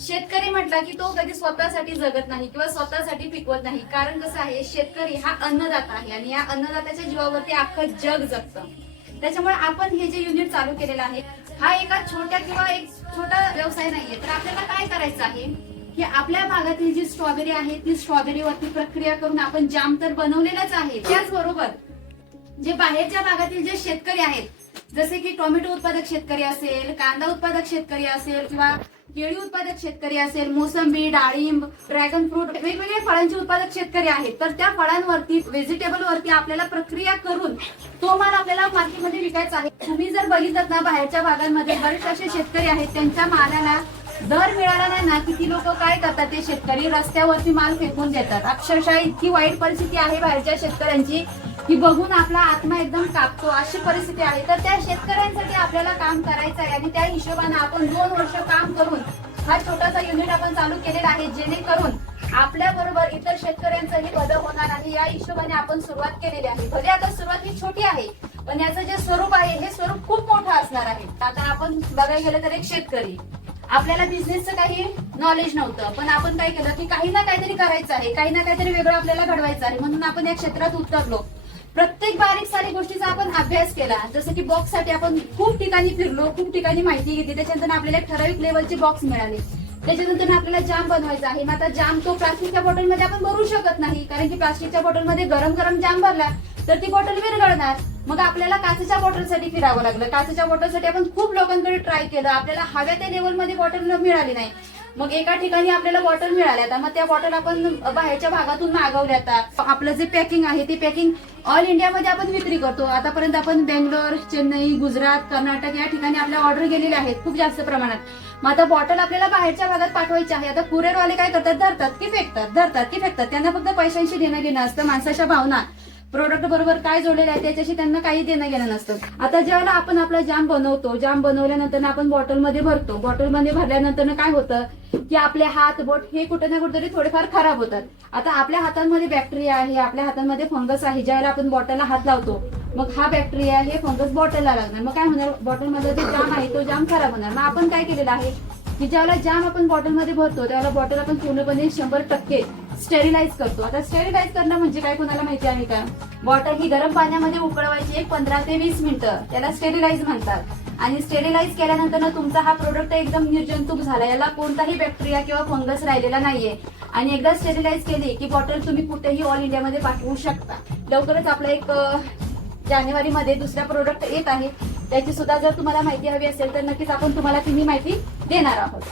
शेतकरी म्हटला की तो कधी स्वतःसाठी जगत नाही किंवा स्वतःसाठी पिकवत नाही. कारण कसं आहे, शेतकरी हा अन्नदाता आहे आणि या अन्नदात्याच्या जीवावरती अख्खं जग जगतं. त्याच्यामुळे आपण हे जे युनिट चालू केलेलं आहे, हा एका छोट्या किंवा एक छोटा व्यवसाय नाहीये. तर आपल्याला काय करायचं आहे की आपल्या भागातील जी स्ट्रॉबेरी आहे ती स्ट्रॉबेरीवरती प्रक्रिया करून आपण जाम तर बनवलेलाच आहे. त्याचबरोबर जे बाहेरच्या भागातील जे शेतकरी आहेत, जसे की टोमॅटो उत्पादक शेतकरी असेल, कांदा उत्पादक शेतकरी असेल किंवा केळी उत्पादक शेतकरी असेल, मोसंबी, डाळिंब, ड्रॅगन फ्रूट, वेगवेगळे फळांचे उत्पादक शेतकरी आहेत. तर त्या फळांवरती, व्हेजिटेबल वरती आपल्याला प्रक्रिया करून तो माल आपल्याला मार्केटमध्ये विकायचा आहे. तुम्ही जर बघितलं ना, बाहेरच्या भागांमध्ये बरेच असे शेतकरी आहेत, त्यांच्या मालाला दर मिळाला नाही ना की ती लोक काय करतात, ते शेतकरी रस्त्यावरती माल फेकून देतात. अक्षरशः इतकी वाईट परिस्थिती आहे बाहेरच्या शेतकऱ्यांची की बघून आपला आत्मा एकदम कापतो, अशी परिस्थिती आहे. तर त्या शेतकऱ्यांसाठी आपल्याला काम करायचं आहे आणि त्या हिशोबाने आपण 2 वर्ष काम करून हा छोटासा युनिट आपण चालू केलेला आहे, जेणेकरून आपल्या बरोबर इतर शेतकऱ्यांचाही बदल होणार आहे. या हिशोबाने आपण सुरुवात केलेली आहे. भले आता सुरुवात ही छोटी आहे, पण याचं जे स्वरूप आहे हे स्वरूप खूप मोठं असणार आहे. आता आपण बघायला गेलं तर एक शेतकरी, आपल्याला बिझनेसचं काही नॉलेज नव्हतं, पण आपण काय केलं की काही ना काहीतरी करायचं आहे, काही ना काहीतरी वेगळं आपल्याला घडवायचं आहे, म्हणून आपण या क्षेत्रात उतरलो. प्रत्येक बारीक सारी गोष्टीचा आपण अभ्यास केला. जसं की बॉक्स साठी आपण खूप ठिकाणी फिरलो, खूप ठिकाणी माहिती घेतली. त्याच्यानंतर आपल्याला ठराविक लेवलचे बॉक्स मिळाले. त्याच्यानंतर आपल्याला जाम बनवायचा आहे. मग आता जाम तो प्लास्टिकच्या बॉटलमध्ये आपण भरू शकत नाही, कारण की प्लास्टिकच्या बॉटलमध्ये गरम गरम जाम भरला तर ती बॉटल विरघळणार. मग आपल्याला काचेच्या बॉटलसाठी फिरावं लागलं. काचेच्या बॉटलसाठी आपण खूप लोकांकडे ट्राय केलं, आपल्याला हव्या त्या लेवलमध्ये बॉटल मिळाली नाही. मग एका ठिकाणी आपल्याला बॉटल मिळाल्या, आता मग त्या बॉटल आपण बाहेरच्या भागातून मागवल्या. आता आपलं जे पॅकिंग आहे ते पॅकिंग ऑल इंडियामध्ये आपण विक्री करतो. आतापर्यंत आपण बेंगलोर, चेन्नई, गुजरात, कर्नाटक या ठिकाणी आपल्या ऑर्डर गेलेल्या आहेत खूप जास्त प्रमाणात. मग आता बॉटल आपल्याला बाहेरच्या भागात पाठवायची आहे. आता कुरिअरवाले काय करतात, धरतात की फेकतात, धरतात की फेकतात. त्यांना फक्त पैशांशी देणं घेणं असतं, माणसाच्या भावना, प्रोडक्ट बरोबर काय जोडलेलं आहे त्याच्याशी त्यांना काही देणं घेणं नसतं. आता ज्यावेळेला आपण आपला जाम बनवतो, जाम बनवल्यानंतर आपण बॉटलमध्ये भरतो. बॉटलमध्ये भरल्यानंतर काय होतं की आपले हात, बोट हे कुठे ना कुठेतरी थोडेफार खराब होतात. आता आपल्या हातांमध्ये बॅक्टेरिया आहे, आपल्या हातांमध्ये फंगस आहे. ज्यावेळेला आपण बॉटलला हात लावतो, मग हा बॅक्टेरिया, हे फंगस बॉटलला लागणार. मग काय होणार, बॉटलमध्ये जो जाम आहे तो जाम खराब होणार. मग आपण काय केलेलं आहे की ज्यावेळेला जाम आपण बॉटलमध्ये भरतो त्यावेळेला बॉटल आपण पूर्णपणे 100% स्टेरिलाइज करतो. आता स्टेरिलाइज करणं म्हणजे काय, कोणाला माहिती आहे का? बॉटल ही गरम पाण्यामध्ये उकळवायची 15 ते 20 मिनिटं, त्याला स्टेरिलाइज म्हणतात. आणि स्टेरिलाइज केल्यानंतर तुमचा हा प्रोडक्ट एकदम निर्जंतुक झाला, याला कोणताही बॅक्टेरिया किंवा फंगस राहिलेला नाहीये. आणि एकदा स्टेरिलाइज केली की बॉटल तुम्ही कुठेही ऑल इंडियामध्ये पाठवू शकता. लवकरच आपला एक जानेवारीमध्ये दुसरा प्रोडक्ट येत आहे, त्याची सुद्धा जर तुम्हाला माहिती हवी असेल तर नक्कीच आपण तुम्हाला ती माहिती देणार आहोत.